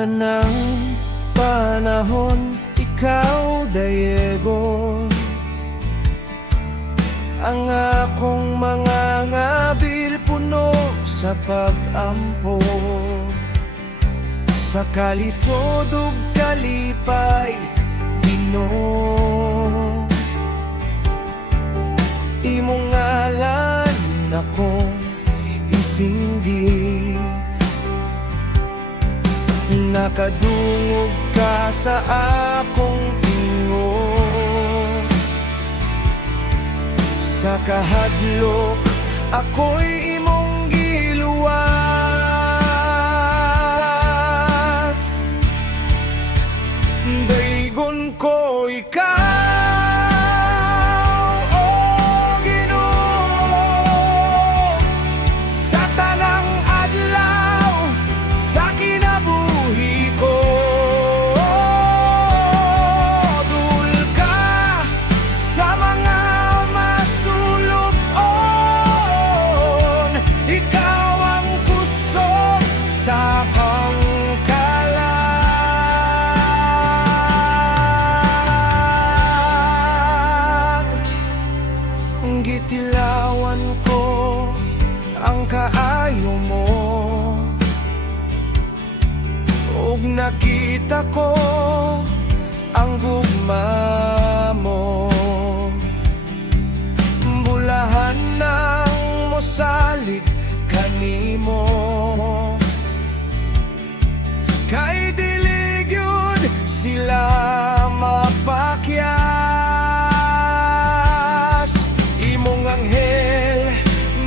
tanang panahon, ikaw dayego. Ang akong mga ngabil puno sa pag-ampo, sa kalisod ug kalipay, Ginoo. Imong ngalan akong isindi, nakadungog ka sa akong tingog. Sa kahadlok ako'y imong giluwas, daygon ko ikaw, o Ginoo, sa tanang adlaw sa kinabuhi ko. Dul ka sa mga masulubon, ikaw ang kusog sa gitilawan ko ang kaayo mo, ug nakita ko ang gugma mo. Bulahan ng mosalig kanimo, kay dili gyud sila mapakyas. Imong anghel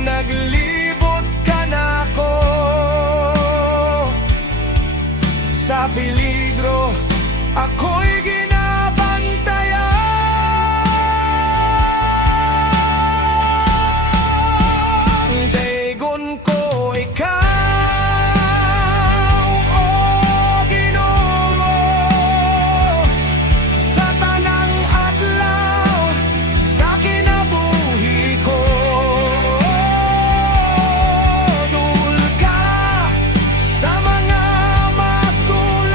naglibot ka nako, sa peligro ako'y ginabantayan. Daygon ko ikaw, o Ginoo, sa tanang adlaw sa kinabuhi ko. Dul ka sa mga masulubon,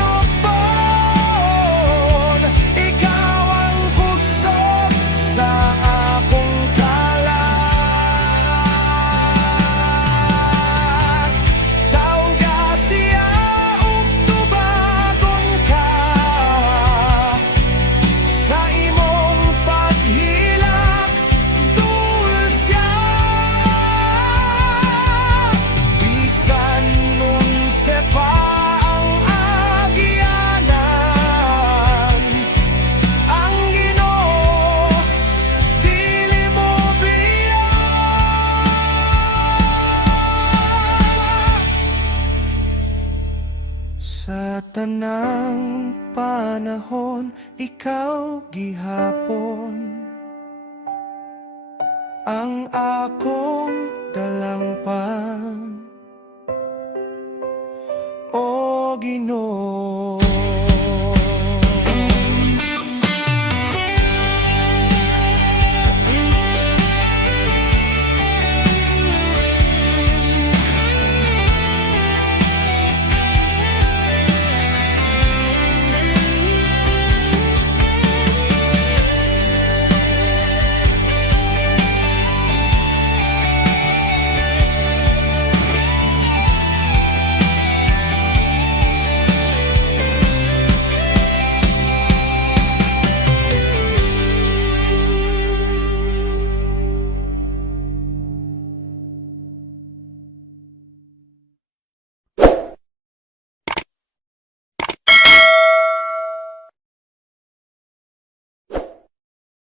ikaw ang kusog sa akong kalat. Tawga siya ug tubagon ka sa imong paghilak. Dul siya bisan unse pa ang agyanan. Ang Ginoo dili mo biyak. Sa tanang panahon, ikaw gihapon ang akong dalangpan, o Ginoo.